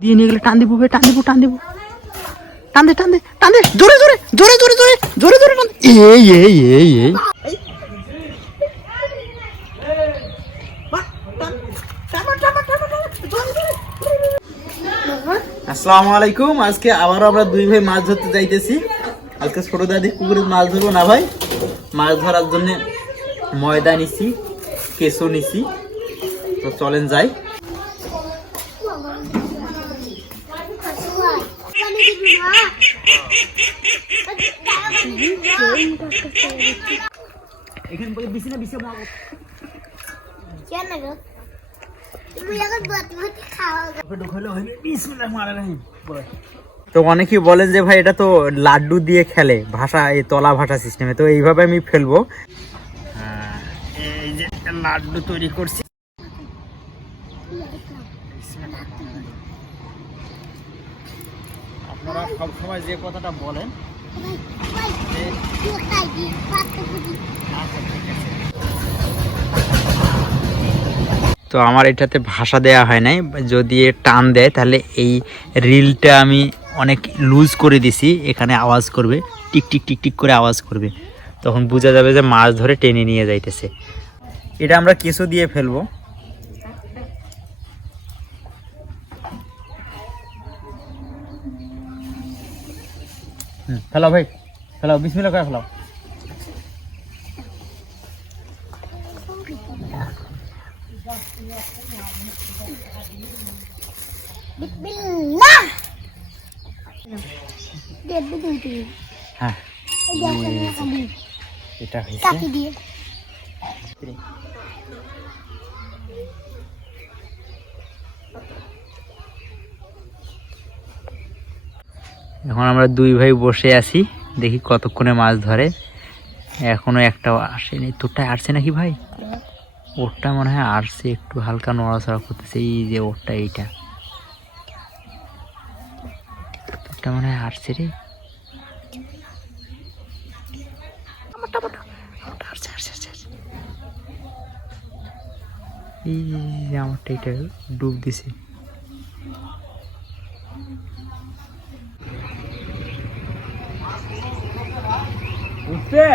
দিয়ে নিয়ে গেলে টান দিব, ভাই, টান দিব টান দিব। টান দে টান দে টান দে, জোরে জোরে জোরে জোরে জোরে জোরে জোরে টান। এই এই এই এই। আসসালামু আলাইকুম। আজকে আবারও আমরা দুই ভাই মাছ ধরতে যাইতেছি। আজকে ছোট দাদি পুকুরে মাছ ধরবো না ভাই? মাছ ধরার জন্য ময়দা নিছি, কেঁচো নিছি। তো চলেন যাই। এখানে বলে বিছি না বিছে মারবো কেন গো? তো অনেকেই বলেন যে ভাই এটা তো লাড্ডু দিয়ে খেলে। ভাষা এই তলা ভাষা সিস্টেমে তো এইভাবে আমি ফেলব। হ্যাঁ, এই যে লাড্ডু তৈরি করছি। আপনারা সবসময় যে কথাটা বলেন, তো আমার এটাতে ভাষা দেয়া হয় নাই। যদি টান দেয়, তাহলে এই রিলটা আমি অনেক লুজ করে দিছি, এখানে আওয়াজ করবে, টিক টিক টিক টিক করে আওয়াজ করবে। তখন বোঝা যাবে যে মাছ ধরে টেনে নিয়ে যাইতেছে। এটা আমরা কেঁচো দিয়ে ফেলব। ফেলাও ভাই ফেলাও বিসমিল্লা করে ফেলাও। হ্যাঁ। এটা হয়েছে। এখন আমরা দুই ভাই বসে আছি, দেখি কতক্ষণে মাছ ধরে। এখনও একটাও আসেনি। তোরটা আসছে নাকি ভাই? ওরটা মনে হয় আসছে একটু হালকা নড়াচড়া করতেছে। এই যে ওরটা, এইটা। তোরটা মনে হয় আসছে রে। আমারটা এটা ডুব দিছে। উঠছে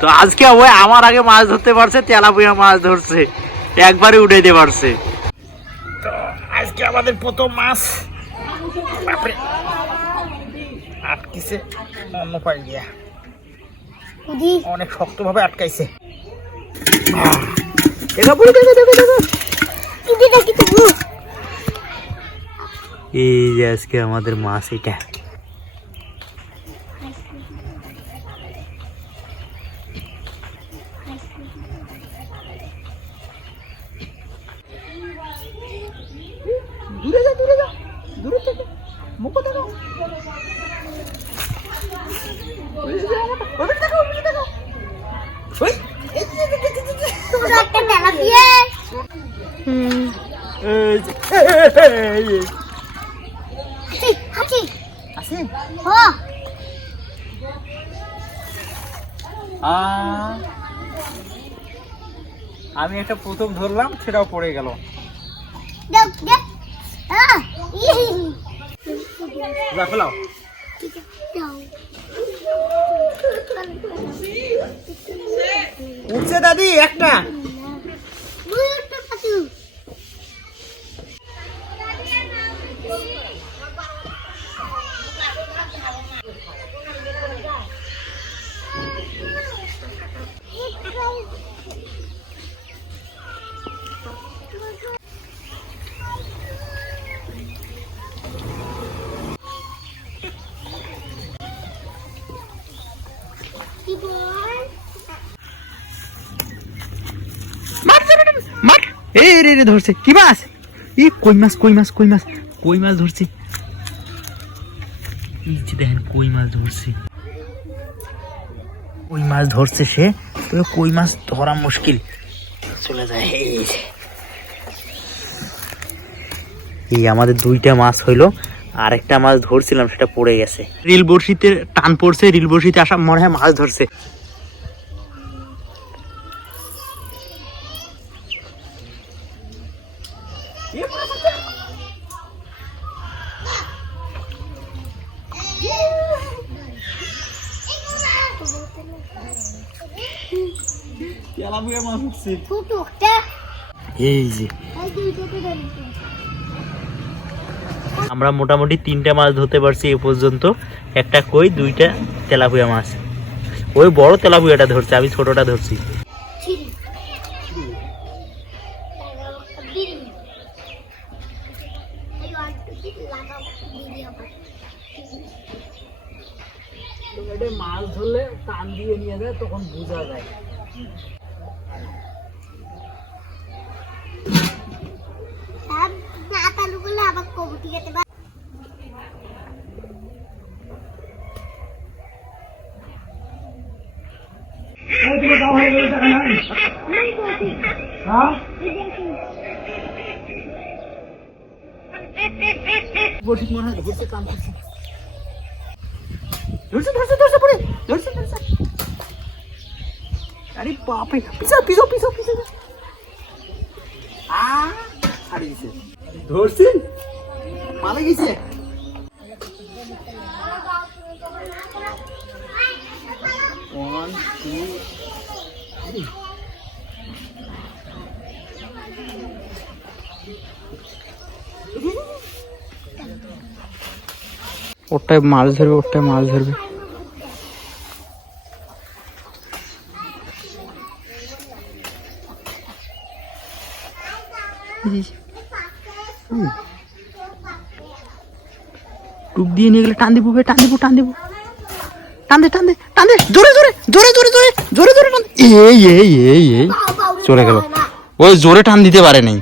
তো আজকে ওই আমার আগে মাছ ধরতে পারছে তেলাপুয়া মাছ ধরছে। একবারে উঠে দিতে পারছে আজকে আমাদের প্রথম মাছ। বাপরে। আটকিছে অন্য পাই দিয়া অনেক শক্তভাবে আটকাইছে। তুমি দেখি তো এই যে আজকে আমাদের মাছ এটা দূরে যা দূরে যা দূরে থেকে মুখ আমি একটা প্রথম ধরলাম সেটাও পড়ে গেল। ফেলাও উঠছে দাদি একটা। রে রে ধরছে। কি মাছ? এই কই মাছ কই মাছ কই মাছ? কই মাছ ধরছে? দেখেন, কই মাছ ধরছে। কই মাছ ধরছে সে? কই মাছ ধরা মুশকিল। চলে যায়, এই আমাদের দুইটা মাছ হইল। আর একটা মাছ ধরছিলাম, সেটা পড়ে গেছে। রিল বড়শিতে টান পড়ছে রিল বড়শিতে আসা মনে হয় মাছ ধরছে। এই যে এই দুইটাতে ধরেছি আমরা মোটামুটি তিনটা মাছ ধরতে পারছি এ পর্যন্ত। একটা কই, দুইটা তেলাপুয়া মাছ। ওই বড় তেলাপুয়াটা ধরছে, আমি ছোটটা ধরছি ছিড়ি দিদি এই অল্প কিছু লাগাও দিদি আবার মাছ ধরলে টান দিয়ে নিয়ে যায়, তখন বোঝা যায়। আবার কবুটি পারে মনে হয় কাম করছে ধরছে আরে বাপরে, পিছাও পিছাও পিছাও পিছাও। আ ছাড়ি দিছে। গেছে। ওয়ান টু ওটাই মাছ ধরবে ওটাই মাছ ধরবে। টুক দিয়ে নিয়ে গেলে টান দিব টান দিব টান দিব টান দে টান দে টান দে জোরে জোরে জোরে জোরে জোরে জোরে জোরে টান এই এই এই এই চলে গেল ওই জোরে টান দিতে পারে নাই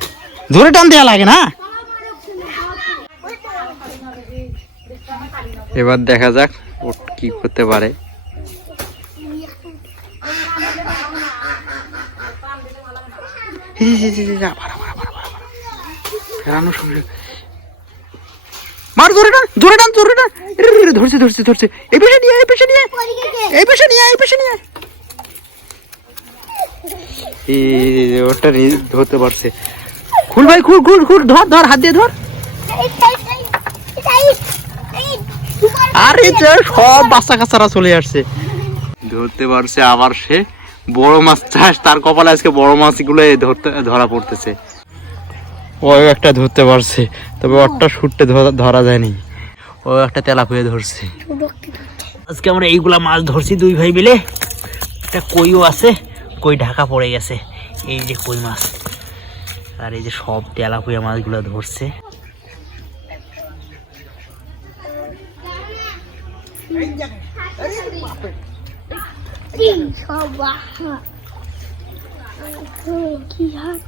জোরে টান দেওয়া লাগে না এবার দেখা যাক ও কি করতে পারে আবার। ফেরানো সঙ্গে মার জোরে টান জোরে টান জোরে টান ধরছে ধরছে ধরছে। এই পেশে নিয়ে এই পেশে নিয়ে এই পেশে নিয়ে এই পেশে নিয়ে ওটা ধরতে পারছে। খুল ভাই খুল খুল খুল ধর ধর হাত দিয়ে ধর। আরে যে সব বাচ্চা কাচ্চারা চলে আসছে। ধরতে পারছে আবার সে। বড় মাছ চাষ তার কপালে আজকে বড় মাছগুলো ধরতে ধরা পড়তেছে। ও একটা ধরতে পারছে তবে ওরটা ছুটতে ধরা- যায়নি। ও একটা তেলাপুয়ে ধরছে। আজকে আমরা এইগুলা মাছ ধরছি দুই ভাই মিলে। একটা কইও আছে কই ঢাকা পড়ে গেছে। এই যে কই মাছ। আর এই যে সব তেলাপুয়া মাছগুলো ধরছে। কি হাত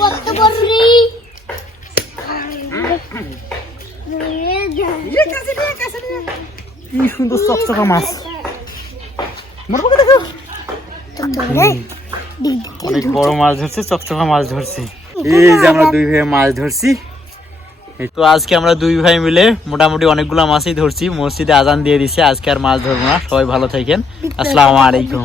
কত বড় কি সুন্দর চকচকা মাছ। অনেক বড় মাছ ধরছে চকচকা মাছ ধরছে। এই যে আমরা দুই ভাই মাছ ধরছি। এই তো আজকে আমরা দুই ভাই মিলে মোটামুটি অনেকগুলো মাছই ধরছি। মসজিদে আজান দিয়ে দিছে আজকে আর মাছ ধরবো না। সবাই ভালো থাকেন। আসসালামু আলাইকুম।